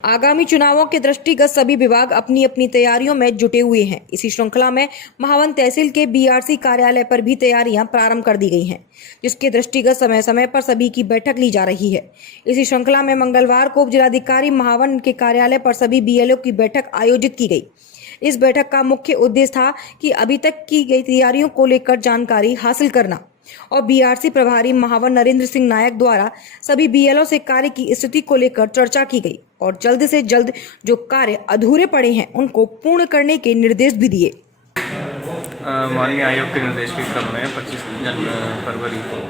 आगामी चुनावों के दृष्टिगत सभी विभाग अपनी अपनी तैयारियों में जुटे हुए हैं। इसी श्रृंखला में महावन तहसील के बीआरसी कार्यालय पर भी तैयारियां प्रारंभ कर दी गई हैं, जिसके दृष्टिगत समय समय पर सभी की बैठक ली जा रही है। इसी श्रृंखला में मंगलवार को जिलाधिकारी महावन के कार्यालय पर सभी बीएलओ की बैठक आयोजित की गई। इस बैठक का मुख्य उद्देश्य था कि अभी तक की गई तैयारियों को लेकर जानकारी हासिल करना और बीआरसी प्रभारी महावन नरेंद्र सिंह नायक द्वारा सभी बीएलओ से कार्य की स्थिति को लेकर चर्चा की गई और जल्द से जल्द जो कार्य अधूरे पड़े हैं उनको पूर्ण करने के निर्देश भी दिए। माननीय आयोग के निर्देश के क्रम में 25 फरवरी को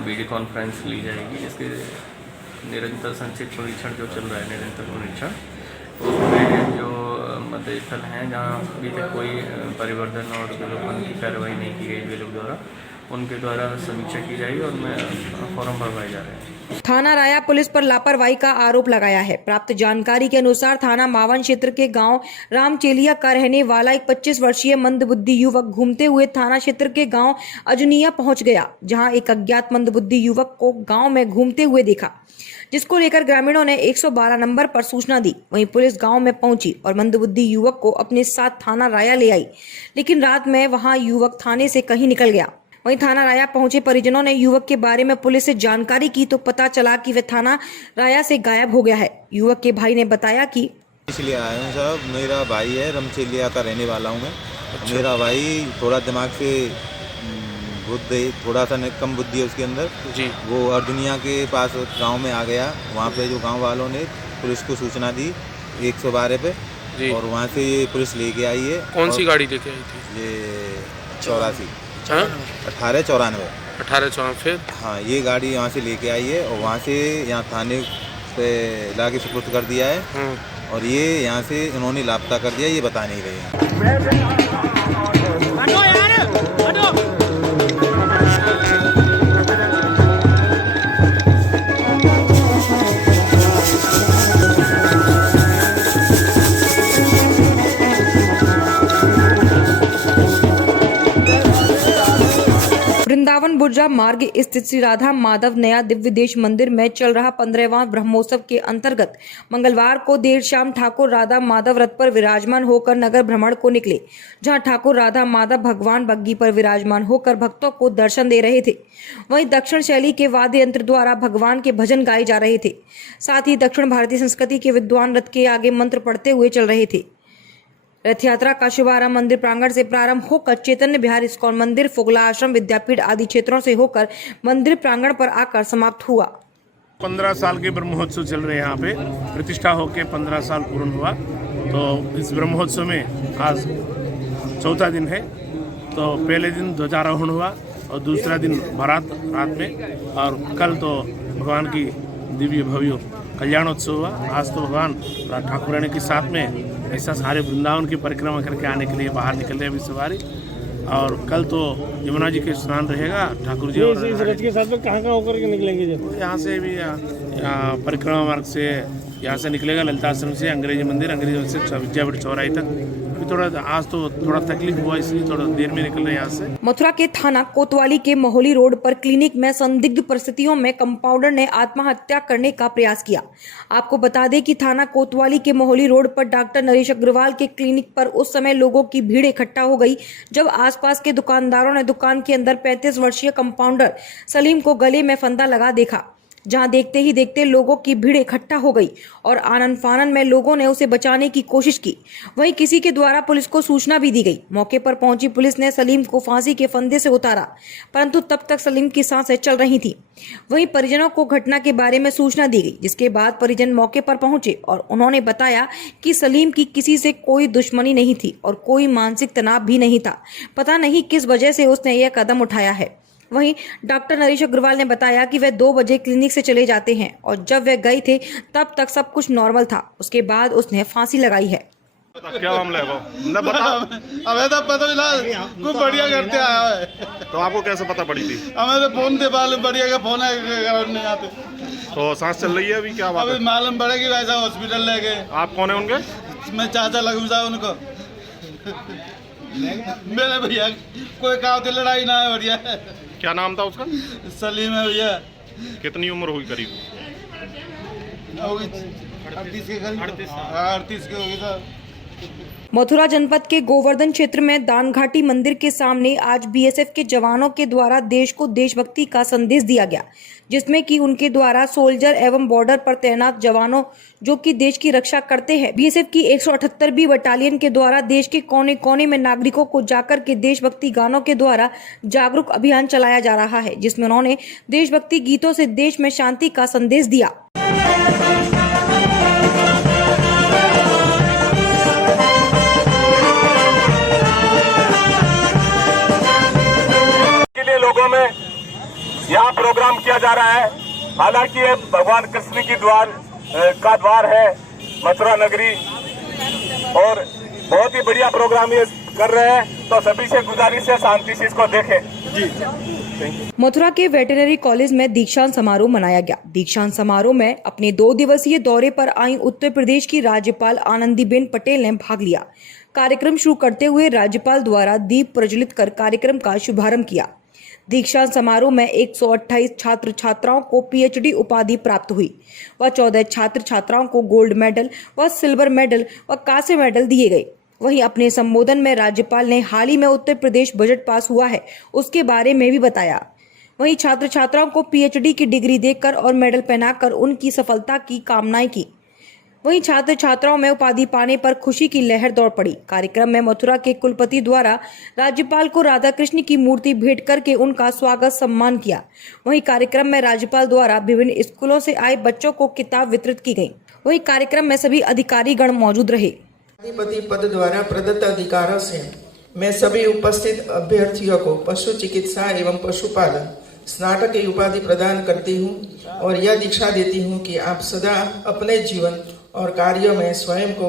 वीडियो कॉन्फ्रेंस ली जाएगी, जिसके निरंतर संक्षिप्त परीक्षण जो चल रहा है, निरंतर परीक्षण, उसमें जो मतदेय स्थल हैं जहाँ अभी तक कोई परिवर्तन और विलोपन की कार्रवाई नहीं की गई लोग द्वारा, उनके द्वारा समीक्षा की जाएगी और उनमें फॉर्म भरवाए जा रहे हैं। थाना राया पुलिस पर लापरवाही का आरोप लगाया है। प्राप्त जानकारी के अनुसार थाना मावन क्षेत्र के गांव रामचेलिया का रहने वाला एक 25 वर्षीय मंदबुद्धि युवक घूमते हुए थाना क्षेत्र के गांव अजुनिया पहुंच गया, जहां एक अज्ञात मंदबुद्धि युवक को गांव में घूमते हुए देखा, जिसको लेकर ग्रामीणों ने 112 नंबर पर सूचना दी। वहीं पुलिस गांव में पहुंची और मंदबुद्धि युवक को अपने साथ थाना राया ले आई, लेकिन रात में वहां युवक थाने से कहीं निकल गया। वहीं थाना राया पहुंचे परिजनों ने युवक के बारे में पुलिस से जानकारी की तो पता चला कि वह थाना राया से गायब हो गया है। युवक के भाई ने बताया कि इसलिए आया हूँ साहब, मेरा भाई है, रमचेलिया का रहने वाला हूँ मैं। मेरा भाई थोड़ा दिमाग से बुद्धि, थोड़ा सा कम बुद्धि है उसके अंदर जी। वो अर्जुनिया के पास गांव में आ गया। वहाँ पे जो गांव वालों ने पुलिस को सूचना दी 112 पे जी। और वहाँ से ये पुलिस लेके आई है। कौन सी गाड़ी लेके आई थी? ये 1894 फिर हाँ, ये गाड़ी यहाँ से लेके आई है और वहाँ से यहाँ थाने पे लाके सुपुर्द कर दिया है और ये यहाँ से इन्होंने लापता कर दिया, ये बता नहीं रहे हैं। वृंदावन बुर्जा मार्ग स्थित श्री राधा माधव नया दिव्य देश मंदिर में चल रहा 15वां ब्रह्मोत्सव के अंतर्गत मंगलवार को देर शाम ठाकुर राधा माधव रथ पर विराजमान होकर नगर भ्रमण को निकले, जहां ठाकुर राधा माधव भगवान बग्गी पर विराजमान होकर भक्तों को दर्शन दे रहे थे। वहीं दक्षिण शैली के वाद्य यंत्र द्वारा भगवान के भजन गाए जा रहे थे। साथ ही दक्षिण भारतीय संस्कृति के विद्वान रथ के आगे मंत्र पढ़ते हुए चल रहे थे। रथ यात्रा का शुभारंभ मंदिर प्रांगण से प्रारंभ होकर चैतन्य विहार, इस्कॉन मंदिर, फोगला आश्रम, विद्यापीठ आदि क्षेत्रों से होकर मंदिर प्रांगण पर आकर समाप्त हुआ। 15 साल के ब्रह्मोत्सव चल रहे हैं। यहाँ पे प्रतिष्ठा होकर 15 साल पूर्ण हुआ। तो इस ब्रह्मोत्सव में आज चौथा दिन है। तो पहले दिन ध्वजारोहण हुआ और दूसरा दिन बारात रात में, और कल तो भगवान की दिव्य भव्य कल्याणोत्सव हुआ। आज तो भगवान ठाकुरानी के साथ में ऐसा सारे वृंदावन की परिक्रमा करके आने के लिए बाहर निकल रहे हैं अभी सवारी। और कल तो यमुना जी के स्नान रहेगा। ठाकुर जी और इस रथ के साथ में कहाँ होकर के निकलेंगे? जब यहाँ से भी परिक्रमा मार्ग से यहाँ से निकलेगा, ललिताश्रम से अंग्रेजी मंदिर, अंग्रेजी से विद्यापीठ चौराहे तक। थोड़ा आज तो थोड़ा तकलीफ हुआ, इसलिए थोड़ा देर में निकल रहे हैं यहाँ से। मथुरा के थाना कोतवाली के मोहली रोड पर क्लिनिक में संदिग्ध परिस्थितियों में कंपाउंडर ने आत्महत्या करने का प्रयास किया। आपको बता दें कि थाना कोतवाली के मोहली रोड पर डॉक्टर नरेश अग्रवाल के क्लिनिक पर उस समय लोगों की भीड़ इकट्ठा हो गई, जब आसपास के दुकानदारों ने दुकान के अंदर 35 वर्षीय कंपाउंडर सलीम को गले में फंदा लगा देखा, जहां देखते ही देखते लोगों की भीड़ इकट्ठा हो गई और आनन फानन में लोगों ने उसे बचाने की कोशिश की। वहीं किसी के द्वारा पुलिस को सूचना भी दी गई। मौके पर पहुंची पुलिस ने सलीम को फांसी के फंदे से उतारा, परंतु तब तक सलीम की सांसें चल रही थी। वहीं परिजनों को घटना के बारे में सूचना दी गई, जिसके बाद परिजन मौके पर पहुंचे और उन्होंने बताया कि सलीम की किसी से कोई दुश्मनी नहीं थी और कोई मानसिक तनाव भी नहीं था। पता नहीं किस वजह से उसने यह कदम उठाया है। वहीं डॉक्टर नरेश अग्रवाल ने बताया कि वह 2 बजे क्लिनिक से चले जाते हैं और जब वह गए थे तब तक सब कुछ नॉर्मल था। उसके बाद उसने फांसी लगाई है। क्या मामला है वो? न बता। हमें तो पता चला खूब बढ़िया करते आया है। तो आपको कैसे पता पड़ी थी? हमें तो फोन थे, बढ़िया का फोन है आते। तो सांस चल रही है अभी? क्या बात है? अभी मालूम पड़ा कि वैसा हॉस्पिटल ले गए। आप कौन है उनके? मैं चाचा लगू साहब उनको। मेरे भैया कोई काम तो लड़ाई ना है। बढ़िया। क्या नाम था उसका? सलीम है भैया। कितनी उम्र हुई करीब? 38 के करीब 38 के हो गए सर। मथुरा जनपद के गोवर्धन क्षेत्र में दानघाटी मंदिर के सामने आज बीएसएफ के जवानों के द्वारा देश को देशभक्ति का संदेश दिया गया, जिसमें कि उनके द्वारा सोल्जर एवं बॉर्डर पर तैनात जवानों जो कि देश की रक्षा करते हैं, बीएसएफ की 178वीं बटालियन के द्वारा देश के कोने कोने में नागरिकों को जाकर के देशभक्ति गानों के द्वारा जागरूक अभियान चलाया जा रहा है, जिसमें उन्होंने देशभक्ति गीतों से देश में शांति का संदेश दिया। लोगों में यहाँ प्रोग्राम किया जा रहा है। हालांकि ये भगवान कृष्ण की द्वार है मथुरा नगरी, और बहुत ही बढ़िया प्रोग्राम ये कर रहे हैं, तो सभी से गुजारिश है शांति से इसको देखें। जी। मथुरा के वेटरनरी कॉलेज में दीक्षांत समारोह मनाया गया। दीक्षांत समारोह में अपने 2 दिवसीय दौरे पर आई उत्तर प्रदेश की राज्यपाल आनंदीबेन पटेल ने भाग लिया। कार्यक्रम शुरू करते हुए राज्यपाल द्वारा दीप प्रज्वलित कर कार्यक्रम का शुभारंभ किया। दीक्षांत समारोह में 128 छात्र छात्राओं को पीएचडी उपाधि प्राप्त हुई व 14 छात्र छात्राओं को गोल्ड मेडल व सिल्वर मेडल व कांस्य मेडल दिए गए। वहीं अपने संबोधन में राज्यपाल ने हाल ही में उत्तर प्रदेश बजट पास हुआ है उसके बारे में भी बताया। वहीं छात्र छात्राओं को पीएचडी की डिग्री देकर और मेडल पहनाकर उनकी सफलता की कामनाएं की। वहीं छात्र छात्राओं में उपाधि पाने पर खुशी की लहर दौड़ पड़ी। कार्यक्रम में मथुरा के कुलपति द्वारा राज्यपाल को राधा कृष्ण की मूर्ति भेंट करके उनका स्वागत सम्मान किया। वहीं कार्यक्रम में राज्यपाल द्वारा विभिन्न स्कूलों से आए बच्चों को किताब वितरित की गई। वहीं कार्यक्रम में सभी अधिकारी गण मौजूद रहे। अधिपति पद द्वारा प्रदत्त अधिकारों से मैं सभी उपस्थित अभ्यर्थियों को पशु चिकित्सा एवं पशुपालन स्नातक की उपाधि प्रदान करती हूँ और यह दीक्षा देती हूँ कि आप सदा अपने जीवन और कार्यों में स्वयं को